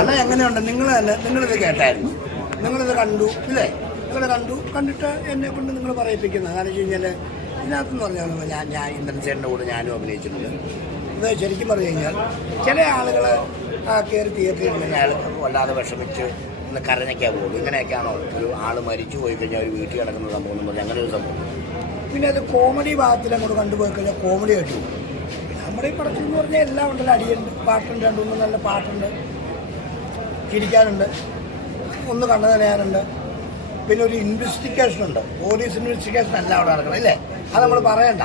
അല്ല എങ്ങനെയുണ്ട് നിങ്ങളിത് കേട്ടായിരുന്നു, നിങ്ങളിത് കണ്ടു ഇല്ലേ? നിങ്ങൾ കണ്ടിട്ട് എന്നെ കൊണ്ട് നിങ്ങൾ പറയിപ്പിക്കുന്നത് കാരണം വെച്ച് കഴിഞ്ഞാൽ ഇതിനകത്തെന്ന് പറഞ്ഞാൽ ഞാൻ ഇന്ദ്രൻസേൻ്റെ കൂടെ ഞാനും അഭിനയിച്ചിട്ടുണ്ട്. ഇത് ശരിക്കും പറഞ്ഞു കഴിഞ്ഞാൽ ചില ആളുകൾ കയറി തിയേറ്ററിൽ അയാൾ വല്ലാതെ വിഷമിച്ച് ഒന്ന് കരഞ്ഞൊക്കെയാണ് പോകുള്ളൂ. ഇങ്ങനെയൊക്കെയാണോ ഒരു ആൾ മരിച്ചു പോയി കഴിഞ്ഞാൽ ഒരു വീട്ടിൽ കിടക്കുന്ന സംഭവം എന്ന് പറഞ്ഞാൽ അങ്ങനെ ഒരു സംഭവം. പിന്നെ അത് കോമഡി ഭാഗത്തിൽ അങ്ങോട്ട് കണ്ടുപോയി കഴിഞ്ഞാൽ കോമഡി ആയിട്ട് പോകും. നമ്മുടെ ഈ പടത്തിൽ എന്ന് പറഞ്ഞാൽ എല്ലാം ഉണ്ടല്ലോ, അടിയുണ്ട്, പാട്ടുണ്ട്, രണ്ടുമൂന്ന് നല്ല പാട്ടുണ്ട്, ചിരിക്കാനുണ്ട്, ഒന്ന് കണ്ണു നനയാനുണ്ട്, പിന്നെ ഒരു ഇൻവെസ്റ്റിഗേഷൻ ഉണ്ട്. പോലീസ് ഇൻവെസ്റ്റിഗേഷൻ അല്ല അവിടെ നടക്കണം ഇല്ലേ? അത് നമ്മൾ പറയണ്ട.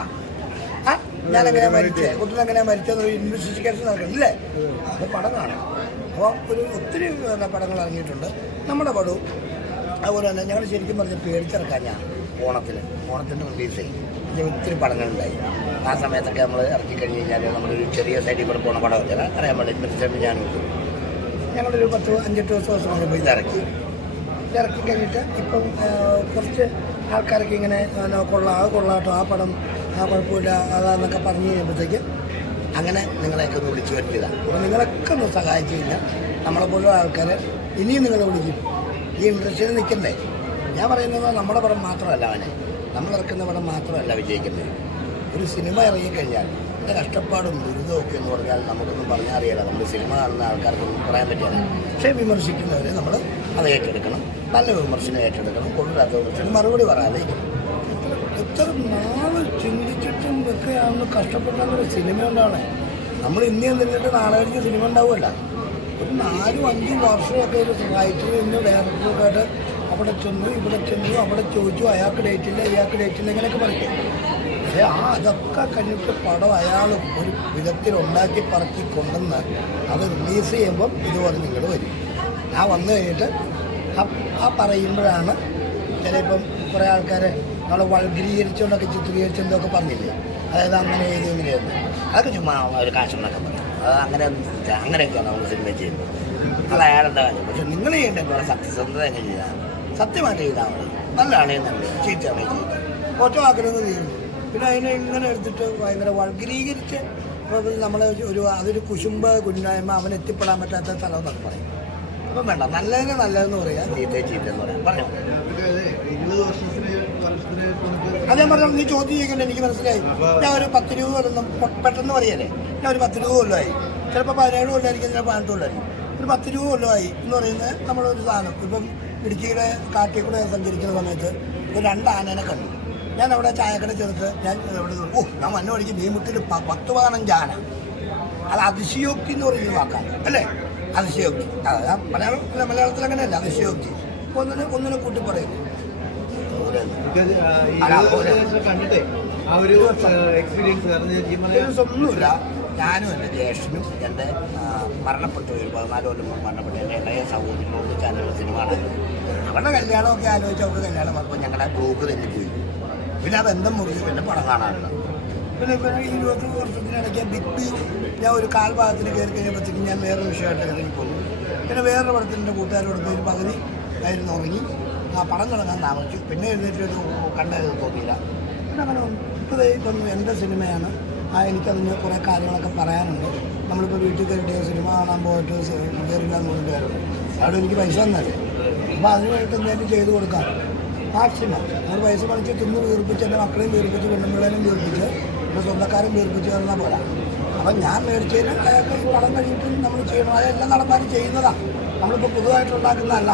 ഞാനെങ്ങനെയാണ് മരിച്ചത്, കുട്ടിലെങ്ങനെയാണ് മരിച്ചതെന്നൊരു ഇൻവെസ്റ്റിഗേഷൻ നടക്കണം ഇല്ലേ? അത് പടം കാണും. അപ്പോൾ ഒത്തിരി പടങ്ങൾ ഇറങ്ങിയിട്ടുണ്ട് നമ്മുടെ പടവും. അതുപോലെ തന്നെ ഞങ്ങൾ ശരിക്കും പറഞ്ഞ് പേടിച്ചിറക്കാൻ ഞാൻ ഓണത്തിൻ്റെ റിലീസ് ചെയ്യും. ഒത്തിരി പടങ്ങളുണ്ടായി. ആ സമയത്തൊക്കെ നമ്മൾ ഇറക്കി കഴിഞ്ഞ് കഴിഞ്ഞാൽ നമ്മളൊരു ചെറിയ സൈഡിൽ കൂടെ പോകുന്ന പടമല്ല അറിയാൻ വേണ്ടി ഇൻവെസ്റ്റിഗേഷൻ ഞാനും ഞങ്ങളൊരു 5-8 ദിവസം കഴിഞ്ഞപ്പോൾ ഇറക്കി കഴിഞ്ഞിട്ട് ഇപ്പം കുറച്ച് ആൾക്കാരൊക്കെ ഇങ്ങനെ കൊള്ളാട്ടോ ആ പടം കുഴപ്പമില്ല അതാന്നൊക്കെ പറഞ്ഞു കഴിയുമ്പോഴത്തേക്ക് അങ്ങനെ നിങ്ങളെയൊക്കെ ഒന്ന് വിളിച്ചു വരുത്തിയതാണ്. അപ്പോൾ നിങ്ങളൊക്കെ ഒന്ന് സഹായിച്ചു കഴിഞ്ഞാൽ നമ്മളെപ്പോലും ആൾക്കാർ ഇനിയും നിങ്ങളെ വിളിക്കും. ഈ ഇൻഡസ്ട്രിയിൽ നിൽക്കണ്ടേ? ഞാൻ പറയുന്നത് നമ്മുടെ പടം മാത്രമല്ല, നമ്മളിറക്കുന്ന പടം മാത്രമല്ല വിജയിക്കുന്നത്. ഒരു സിനിമ ഇറങ്ങിക്കഴിഞ്ഞാൽ അതിൻ്റെ കഷ്ടപ്പാടും ദുരിതമൊക്കെ എന്ന് പറഞ്ഞാൽ നമുക്കൊന്നും പറഞ്ഞാൽ അറിയില്ല. നമ്മൾ സിനിമ കാണുന്ന ആൾക്കാർക്കൊന്നും പറയാൻ പറ്റില്ല. പക്ഷേ വിമർശിക്കുന്നവരെ നമ്മൾ അത് ഏറ്റെടുക്കണം, നല്ല വിമർശനം ഏറ്റെടുക്കണം, കൊള്ളാത്ത വിമർശനം മറുപടി പറയാതെ എത്ര നാൾ ചിന്തിച്ചിട്ടും ഒക്കെയാണ് കഷ്ടപ്പെട്ടാൽ സിനിമ ഉണ്ടാവണേ. നമ്മൾ ഇന്നേം നിന്നിട്ട് നാളെ കഴിഞ്ഞ് സിനിമ ഉണ്ടാവുമല്ല. ഒരു 4-5 വർഷമൊക്കെ ഒരു റൈറ്റർ ഇന്ന് ഡയറക്ടറൊക്കെ ആയിട്ട് അവിടെ ചെന്നു ഇവിടെ ചെന്നു അവിടെ ചോദിച്ചു, അയാൾക്ക് ഡേറ്റില്ല ഇങ്ങനെയൊക്കെ പറയും. പക്ഷേ അതൊക്കെ കഴിഞ്ഞിട്ട് പടം അയാൾ ഒരു വിധത്തിൽ ഉണ്ടാക്കി പറക്കി കൊണ്ടുവന്ന് അത് റിലീസ് ചെയ്യുമ്പം ഇതുപോലെ നിങ്ങൾ വരും. വന്നു കഴിഞ്ഞിട്ട് പറയുമ്പോഴാണ് ചിലപ്പം കുറേ ആൾക്കാർ നമ്മളെ വൾഗരീകരിച്ചുകൊണ്ടൊക്കെ ചിത്രീകരിച്ചെന്തൊക്കെ പറഞ്ഞില്ലേ, അതായത് അങ്ങനെ ചെയ്തു ഇങ്ങനെയായിരുന്നു, അതൊക്കെ ചുമ്മാ ഒരു കാശുകളൊക്കെ പറയും. അത് അങ്ങനെയൊക്കെയാണ് നമ്മൾ സിനിമ ചെയ്യുന്നത്. അത് അയാളുടെ കാര്യം. പക്ഷെ നിങ്ങൾ ചെയ്യേണ്ട സത്യസന്ധത എങ്ങനെ ചെയ്താൽ സത്യമായിട്ട് ചെയ്താൽ മതി. നല്ലതാണെങ്കിൽ നല്ല, ചീത്തയാണെങ്കിൽ ചെയ്താൽ ഒറ്റ വാക്കിലൊന്ന് തീരുന്നു. പിന്നെ അതിനെ ഇങ്ങനെ എടുത്തിട്ട് ഭയങ്കര വൾഗരീകരിച്ച് നമ്മളെ അതൊരു കുശുമ്പ് കുഞ്ഞായ്മ അവന് എത്തിപ്പെടാൻ പറ്റാത്ത സ്ഥലം എന്നൊക്കെ പറയും. അപ്പം വേണ്ട, നല്ലതെന്ന് പറയാം, ചീത്തയെന്ന് പറയാം. പറഞ്ഞോ അത് ഞാൻ പറഞ്ഞു. നീ ചോദ്യം ചെയ്യണ്ട, എനിക്ക് മനസ്സിലായി. ഞാൻ ഒരു 10 രൂപ കൊല്ലം പെട്ടെന്ന് പറയല്ലേ, ഞാൻ ഒരു 10 രൂപ കൊല്ലമായി, ചിലപ്പോൾ 17 കൊല്ലമായിരിക്കും, ചിലപ്പോൾ 18 കൊല്ലമായിരിക്കും. ഒരു 10 രൂപ കൊല്ലമായി എന്ന് പറയുന്നത് നമ്മളൊരു സാധനം. ഇപ്പം ഇടുക്കിയുടെ കാട്ടിൽ കൂടെ സഞ്ചരിക്കുന്ന സമയത്ത് ഒരു 2 ആനേനെ കണ്ടു. ഞാൻ അവിടെ ചായക്കട ചേർത്ത് ഞാൻ മഞ്ഞ പഠിക്കും മീൻമുട്ടിൽ 10-15 ആന. അത് അതിശയോക്തി എന്ന് പറയുന്ന വാക്കാണ് അല്ലേ? അതിശയോക്തി. മലയാളത്തിൽ അങ്ങനെയല്ല, അതിശയോക്തി. ഒന്നിനെ കൂട്ടി പറയുന്നു. ഒന്നുമില്ല. ഞാനും എൻ്റെ ജ്യേഷ്ഠനും എൻ്റെ മരണപ്പെട്ടു, ഒരു 14 കൊല്ലം മരണപ്പെട്ടു എൻ്റെ ഇളയ സഹോദരനോട് ചാനലുള്ള സിനിമ കാണാൻ അവരുടെ കല്യാണമൊക്കെ ആലോചിച്ച് അവർക്ക് കല്യാണം വന്നപ്പോൾ ഞങ്ങളുടെ ബ്ലോക്ക് തന്നെ പോയി. പിന്നെ ആ ബന്ധം മുറിഞ്ഞു, പിന്നെ പടം കാണാറില്ല. പിന്നെ 20 വർഷത്തിനിടയ്ക്ക് ബിഗ് ഞാൻ ഒരു കാൽഭാഗത്തിന് കയറി കഴിഞ്ഞപ്പോഴത്തേക്കും ഞാൻ വേറെ വിഷയമായിട്ട് ഇറങ്ങി പോന്നു. പിന്നെ വേറൊരു പടത്തിൻ്റെ കൂട്ടുകാരോട് പോയി ഒരു പകുതി ആയിരുന്നു ഉറങ്ങി. ആ പടം തുടങ്ങാൻ താമസിച്ചു. പിന്നെ എഴുന്നേറ്റൊരു കണ്ടത് തോന്നിയില്ല. പിന്നെ അങ്ങനെ ഇപ്പം എൻ്റെ സിനിമയാണ്. എനിക്കതിന് കുറേ കാര്യങ്ങളൊക്കെ പറയാനുണ്ട്. നമ്മളിപ്പോൾ വീട്ടിൽ കയറിയിട്ട് സിനിമ കാണാൻ പോയിട്ട് കയറില്ലാന്ന് പറഞ്ഞിട്ട് കാര്യമുണ്ട്. അവിടെ എനിക്ക് പൈസ തന്നല്ലേ, അപ്പോൾ അതിന് വേണ്ടിയിട്ട് എന്തെങ്കിലും ചെയ്ത് കൊടുക്കാം. മാക്സിമം നമ്മൾ പൈസ പഠിച്ച് തിന്ന് വീർപ്പിച്ച് എൻ്റെ മക്കളെയും വീർപ്പിച്ച് പെണ്ണുമ്പിള്ളേനും വീർപ്പിച്ച് എൻ്റെ സ്വന്തക്കാരും വീർപ്പിച്ച് തന്നാൽ പോരാ. അപ്പം ഞാൻ മേടിച്ചതിന് അയാൾക്ക് ഈ പടം കഴിഞ്ഞിട്ടും നമ്മൾ ചെയ്യണം. അതെല്ലാം നടന്മാരും ചെയ്യുന്നതാണ്, നമ്മളിപ്പോൾ പുതുതായിട്ടുണ്ടാക്കുന്നതല്ല.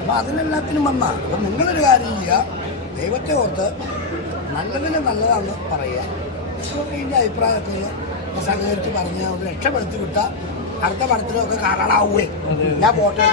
അപ്പോൾ അതിനെല്ലാത്തിനും വന്നാൽ അപ്പം നിങ്ങളൊരു കാര്യം ചെയ്യുക, ദൈവത്തെ ഓർത്ത് നല്ലതിന് നല്ലതാണെന്ന് പറയുക. എൻ്റെ അഭിപ്രായത്തിൽ നിന്ന് സഹകരിച്ച് പറഞ്ഞ് രക്ഷപ്പെടുത്തി വിട്ടാൽ അടുത്ത പടത്തിലൊക്കെ കാണാനാവുകയും ഞാൻ പോട്ടെ.